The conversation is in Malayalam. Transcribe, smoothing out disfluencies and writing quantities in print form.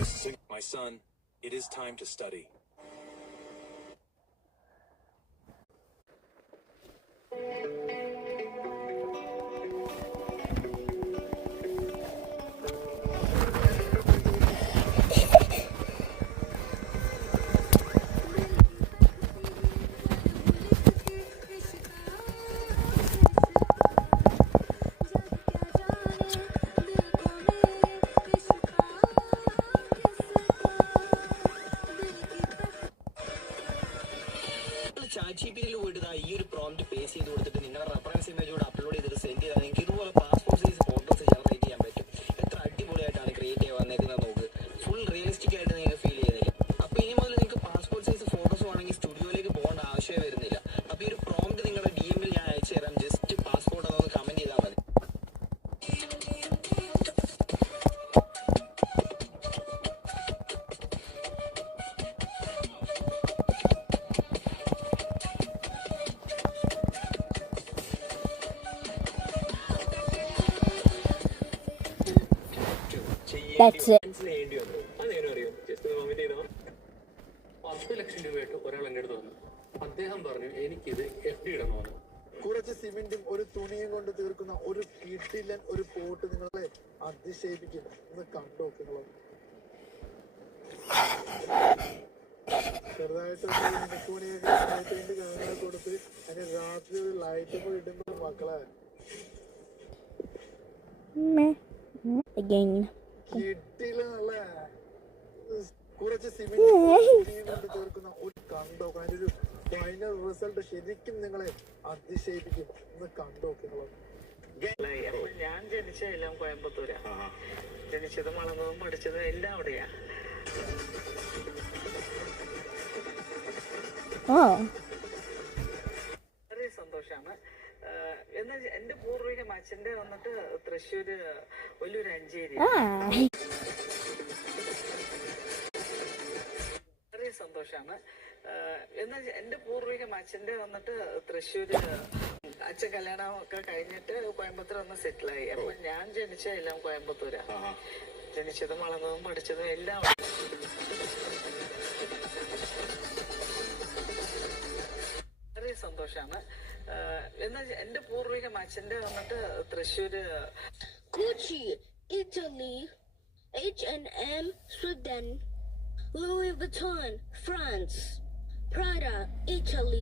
My son, it is time to study. ChatGPT പോയിട്ട് ഈ ഒരു പ്രോംപ്റ്റ് പേസ്റ്റ് ചെയ്ത് കൊടുത്തിട്ട് നിങ്ങളുടെ റെഫറൻസ് ഇമേജ് കൂടെ അപ്ലോഡ് ചെയ്തിട്ട് സെൻഡ് ചെയ്താൽ നിങ്ങൾക്ക് ഇതുപോലെ പാസ്പോർട്ട് സൈസ് ഫോട്ടോസ് ജനറേറ്റ് ചെയ്യാൻ പറ്റും. എത്ര അടിപൊളിയായിട്ടാണ് ക്രിയേറ്റ് ചെയ്യാൻ വന്നേക്കുന്നത് നോക്ക്. ഫുൾ റിയലിസ്റ്റിക് ആയിട്ട് നിങ്ങൾക്ക് ഫീൽ ചെയ്യുന്നില്ല. അപ്പൊ ഇനി മുതൽ നിങ്ങൾക്ക് പാസ്പോർട്ട് സൈസ് ഫോട്ടോസ് വേണമെങ്കിൽ സ്റ്റുഡിയോയിലേക്ക് പോകേണ്ട ആവശ്യമേ വരുന്നില്ല. അപ്പൊ ഈ ഒരു പ്രോംപ്റ്റ് നിങ്ങളുടെ DM-ൽ ഞാൻ അയച്ചു തരാം. ജസ്റ്റ് പാസ്പോർട്ട് എന്നൊന്ന് കമന്റ് ചെയ്താൽ മതി. That's it. 10 ലക്ഷം രൂപയായിട്ട് ഒരാൾ എൻ്റെ അടുത്ത് വന്നു. അദ്ദേഹം പറഞ്ഞു എനിക്കിത് FD ഇടണമെന്ന്. കുറച്ച് സിമെന്റും ഒരു തുണിയും കൊണ്ട് തീർക്കുന്ന ഒരു കിടിലൻ ഒരു പോട്ട് നിങ്ങളെ അതിശയിപ്പിക്കും. ഒന്ന് കണ്ടു നിങ്ങൾ. ചെറുതായിട്ട് തുണിയൊക്കെ കൊടുത്ത് അതിന് രാത്രി ഒരു ലൈറ്റ് പോയി ഇടുമ്പോൾ മക്കളെ Again. കിട്ടില്ല. കുറച്ച് സിമെന്റ് തുണിയും കൊണ്ട് തീർക്കുന്ന ഒരു കണ്ടോ. അതിന്റെ ഒരു ഫൈനൽ റിസൾട്ട് ശരിക്കും നിങ്ങളെ അതിശയിപ്പിക്കും. ഒന്ന് കണ്ടോ നിങ്ങൾ. ഞാൻ ജനിച്ച എല്ലാം കോയമ്പത്തൂരാ. ജനിച്ചതും വളർന്നതും പഠിച്ചതും എല്ലാം അവിടെയാ. വളരെ സന്തോഷാണ്. എന്നാൽ എന്റെ പൂർവിക അച്ഛന്റെ വന്നിട്ട് തൃശ്ശൂര് വലിയൊരു അഞ്ചേരി. വളരെ സന്തോഷാണ്. എന്നാൽ എന്റെ പൂർവിക അച്ഛന്റെ വന്നിട്ട് തൃശ്ശൂര് അച്ഛൻ കല്യാണം ഒക്കെ കഴിഞ്ഞിട്ട് കോയമ്പത്തൂർ വന്ന് സെറ്റിലായി. അപ്പൊ ഞാൻ ജനിച്ച എല്ലാം കോയമ്പത്തൂരാ. ജനിച്ചതും വളർന്നതും പഠിച്ചതും എല്ലാം വളരെ സന്തോഷാണ്. എന്നാൽ എന്റെ പൂർവിക അച്ഛന്റെ വന്നിട്ട് Thrissur Gucci, Italy, H&M, Sweden, Louis Vuitton, France, Prada, Italy.